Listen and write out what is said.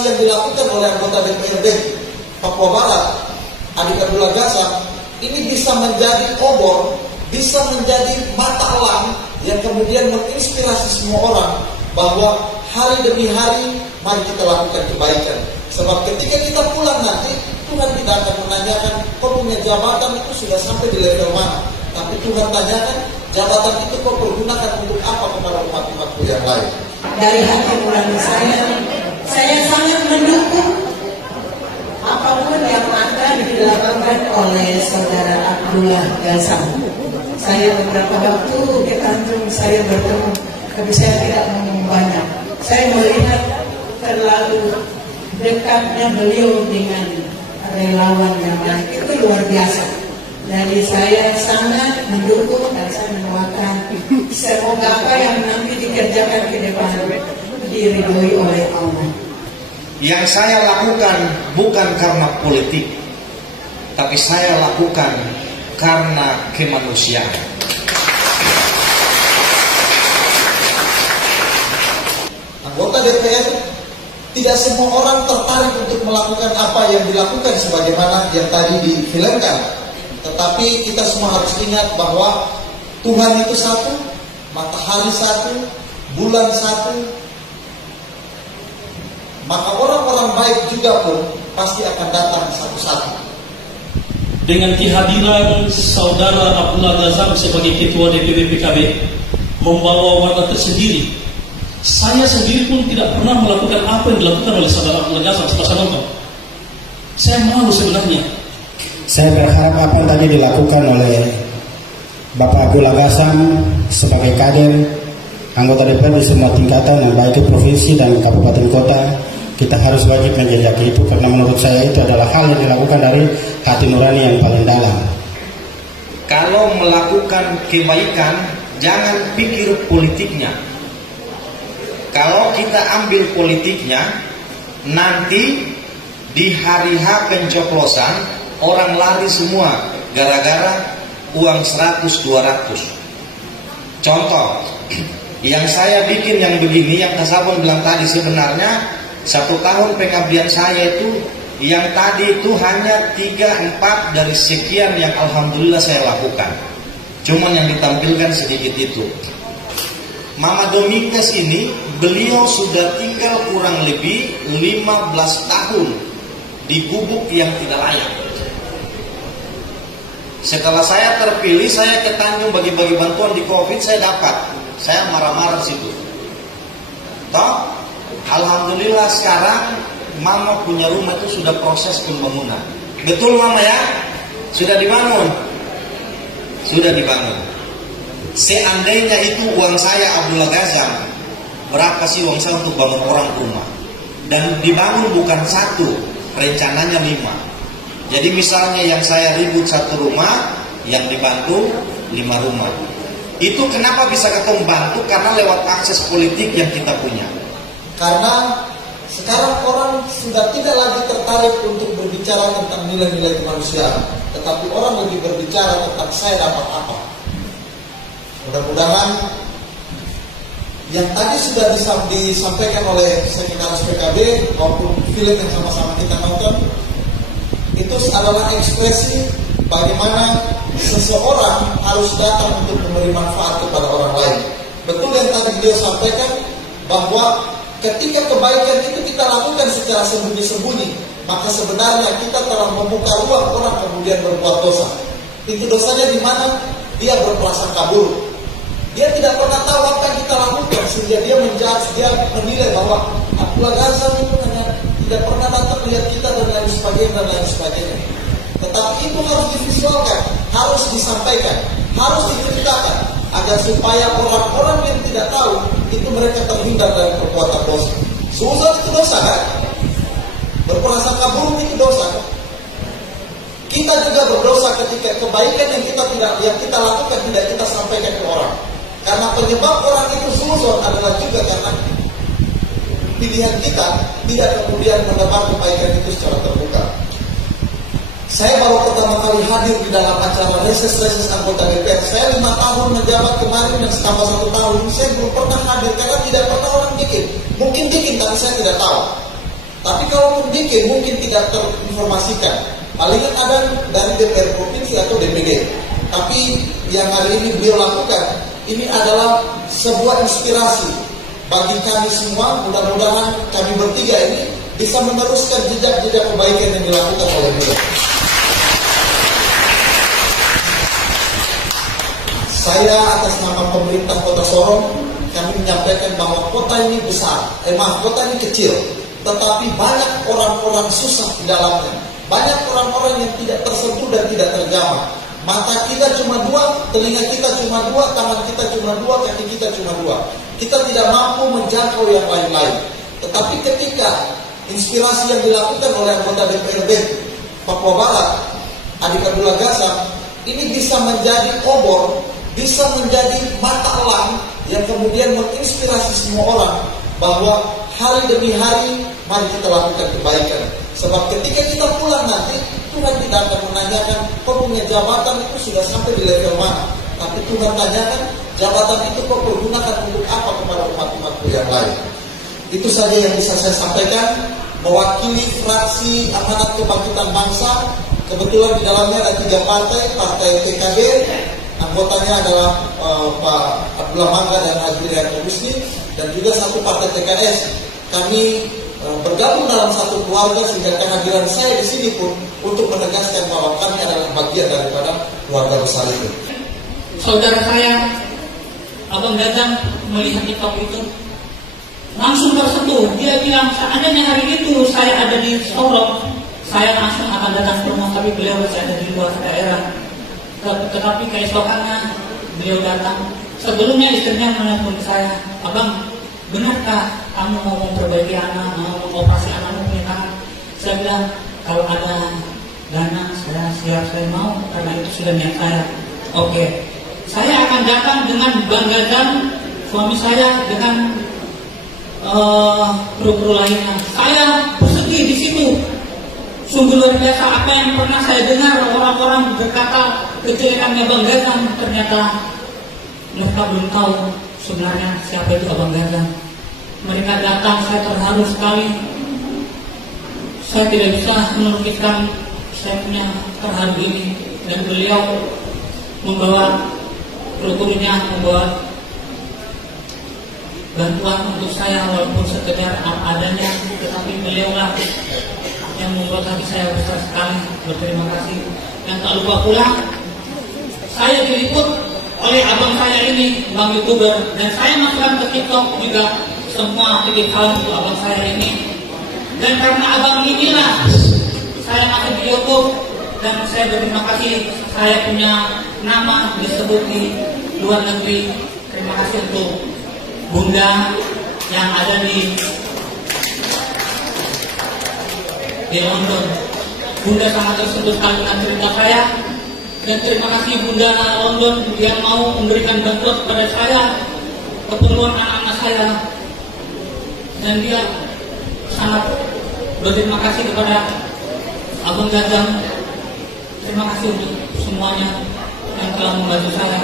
inspirasi yang dilakukan oleh anggota DPRD Papua Barat, Adik Abdullah Ghazam, ini bisa menjadi obor, bisa menjadi mata elang yang kemudian menginspirasi semua orang bahwa hari demi hari mari kita lakukan kebaikan. Sebab ketika kita pulang nanti, Tuhan tidak akan menanyakan kau punya jabatan itu sudah sampai di level mana. Tapi Tuhan tanyakan jabatan itu kau pergunakan untuk apa kepada umat-umatku yang lain. Dari hati nurani saya sangat mendukung apapun yang akan dilakukan oleh saudara Abdullah Ghazam. Saya beberapa waktu ke Tanjung saya bertemu, tapi saya tidak ngomong banyak. Saya melihat terlalu dekatnya beliau dengan relawan yang lain, itu luar biasa. Jadi saya sangat mendukung dan saya mendoakan semoga apa yang nanti dikerjakan ke depan diridhoi oleh Allah. Yang saya lakukan bukan karena politik, tapi saya lakukan karena kemanusiaan. Anggota DPR, tidak semua orang tertarik untuk melakukan apa yang dilakukan sebagaimana yang tadi difilmkan. Tetapi kita semua harus ingat bahwa Tuhan itu satu, matahari satu, bulan satu. Maka orang-orang baik juga pun pasti akan datang satu-satu. Dengan kehadiran saudara Abdullah Ghazam sebagai ketua DPP PKB membawa warna tersendiri. Saya sendiri pun tidak pernah melakukan apa yang dilakukan oleh saudara Abdullah Ghazam setelah saya nonton. Saya malu sebenarnya. Saya berharap apa yang tadi dilakukan oleh Bapak Abdullah Ghazam sebagai kader anggota DPR di semua tingkatan, baik di provinsi dan kabupaten kota, kita harus wajib menjejaki itu, karena menurut saya itu adalah hal yang dilakukan dari hati nurani yang paling dalam. Kalau melakukan kebaikan, jangan pikir politiknya. Kalau kita ambil politiknya, nanti di hari H pencoblosan orang lari semua gara-gara uang 100-200. Contoh, yang saya bikin yang begini, yang Kasabon bilang tadi, sebenarnya 1 tahun pengabdian saya itu yang tadi itu hanya 3-4 dari sekian yang alhamdulillah saya lakukan. Cuman yang ditampilkan sedikit itu. Mama Dominguez ini, beliau sudah tinggal kurang lebih 15 tahun di gubuk yang tidak layak. Setelah saya terpilih, saya ke Tanjung bagi-bagi bantuan di COVID, saya dapat. Saya marah-marah di situ. Toh, alhamdulillah sekarang Mama punya rumah itu sudah proses pembangunan. Betul Mama ya? Sudah dibangun? Sudah dibangun. Seandainya itu uang saya Abdullah Ghazam, berapa sih uang saya untuk bangun orang rumah? Dan dibangun bukan 1, rencananya 5. Jadi misalnya yang saya ribut 1 rumah, yang dibantu 5 rumah. Itu kenapa bisa ketemu bantu? Karena lewat akses politik yang kita punya. Karena sekarang orang sudah tidak lagi tertarik untuk berbicara tentang nilai-nilai kemanusiaan, tetapi orang lebih berbicara tentang saya dapat apa. Mudah-mudahan yang tadi sudah disampaikan oleh sekretaris PKB maupun film yang sama-sama kita nonton, itu adalah ekspresi bagaimana seseorang harus datang untuk memberi manfaat kepada orang lain. Betul yang tadi beliau sampaikan, bahwa ketika kebaikan itu kita lakukan secara sembunyi-sembunyi, maka sebenarnya kita telah membuka ruang orang kemudian berbuat dosa. Itu dosanya di mana? Dia berprasangka buruk. Dia tidak pernah tahu apa yang kita lakukan, sehingga dia menjudge, dia menilai bahwa Abdullah Ghazam itu hanya tidak pernah datang lihat kita dan lain sebagainya. Tetapi itu harus divisualkan, harus disampaikan, harus diceritakan, agar supaya orang-orang yang tidak tahu itu mereka terhindar dari perbuatan dosa. Suzon itu dosa kan? Berprasangka buruk itu dosa. Kita juga berdosa ketika kebaikan yang kita lakukan tidak kita sampaikan ke orang. Karena penyebab orang itu suzon adalah juga karena pilihan kita tidak kemudian menebar kebaikan itu secara terbuka. Saya baru pertama kali hadir di dalam acara reses anggota DPR. Saya 5 tahun menjabat kemarin dan selama 1 tahun saya belum pernah hadir karena tidak pernah orang bikin. Mungkin bikin tapi saya tidak tahu. Tapi kalau bikin mungkin tidak terinformasikan. Palingan ada dari DPR provinsi atau DPD. Tapi yang hari ini beliau lakukan, ini adalah sebuah inspirasi bagi kami semua. Mudah-mudahan kami bertiga ini bisa meneruskan jejak-jejak kebaikan yang dilakukan oleh beliau. Saya atas nama pemerintah Kota Sorong, kami menyampaikan bahwa kota ini besar, kota ini kecil, tetapi banyak orang-orang susah di dalamnya. Banyak orang-orang yang tidak tersentuh dan tidak terjamah. Mata kita cuma dua, telinga kita cuma dua, tangan kita cuma dua, kaki kita cuma dua. Kita tidak mampu menjangkau yang lain-lain. Tetapi ketika inspirasi yang dilakukan oleh anggota DPRD Papua Barat, Adik Abdullah Gassam, ini bisa menjadi obor, bisa menjadi mata elang yang kemudian menginspirasi semua orang bahwa hari demi hari mari kita lakukan kebaikan. Sebab ketika kita pulang nanti, Tuhan tidak akan menanyakan kau punya jabatan itu sudah sampai di level mana. Tapi Tuhan tanyakan jabatan itu kau pergunakan untuk apa kepada umat-umatku yang lain. Itu saja yang bisa saya sampaikan. Mewakili fraksi Amanat Kebangkitan Bangsa, kebetulan di dalamnya ada 3 partai, Partai PKB, anggotanya adalah Pak Abdullah Mangga dan Haji Rianto Rusli, dan juga 1 partai PKS. Kami bergabung dalam satu keluarga sehingga kehadiran saya di sini pun untuk menegaskan bahwa kami adalah bagian daripada keluarga besar itu. Saudara saya, Abang Gassam melihat TikTok itu langsung tersentuh. Dia bilang, seandainya hari itu saya ada di Sorong, saya langsung akan datang ke rumah, tapi beliau masih ada di luar daerah. Tetapi keesokannya beliau datang. Sebelumnya istrinya menelpon saya, Abang, benarkah kamu mau memperbaiki anak, mau mengoperasi anakmu pernikahan? Saya bilang, kalau ada dana, saya siap, saya mau, karena itu sudah niat saya. Oke, saya akan datang dengan Bang Gassam, suami saya, dengan kru-kru lainnya. Saya bersedih di situ. Sungguh luar biasa apa yang pernah saya dengar orang-orang berkata kejelekannya Bang Gassam, ternyata mereka belum tahu sebenarnya siapa itu Abang Gassam. Mereka datang, saya terharu sekali. Saya tidak bisa melukiskan saya punya terharu ini. Dan beliau membawa kru-krunya, membawa bantuan untuk saya walaupun sekedar apa adanya, tetapi beliaulah yang membuat hati saya besar sekali. Berterima kasih. Dan tak lupa pula saya diliput oleh abang saya ini, Bang YouTuber, dan saya masukkan ke TikTok juga semua titik hal untuk abang saya ini. Dan karena abang inilah saya masuk di YouTube, dan saya berterima kasih saya punya nama disebut di luar negeri. Terima kasih untuk Bunda yang ada di London. Bunda sangat tersentuh sekali dengan cerita saya, dan terima kasih Bunda London yang mau memberikan bantuan kepada saya keperluan anak-anak saya, dan dia sangat berterima kasih kepada Abang Gassam. Terima kasih untuk semuanya yang telah membantu saya.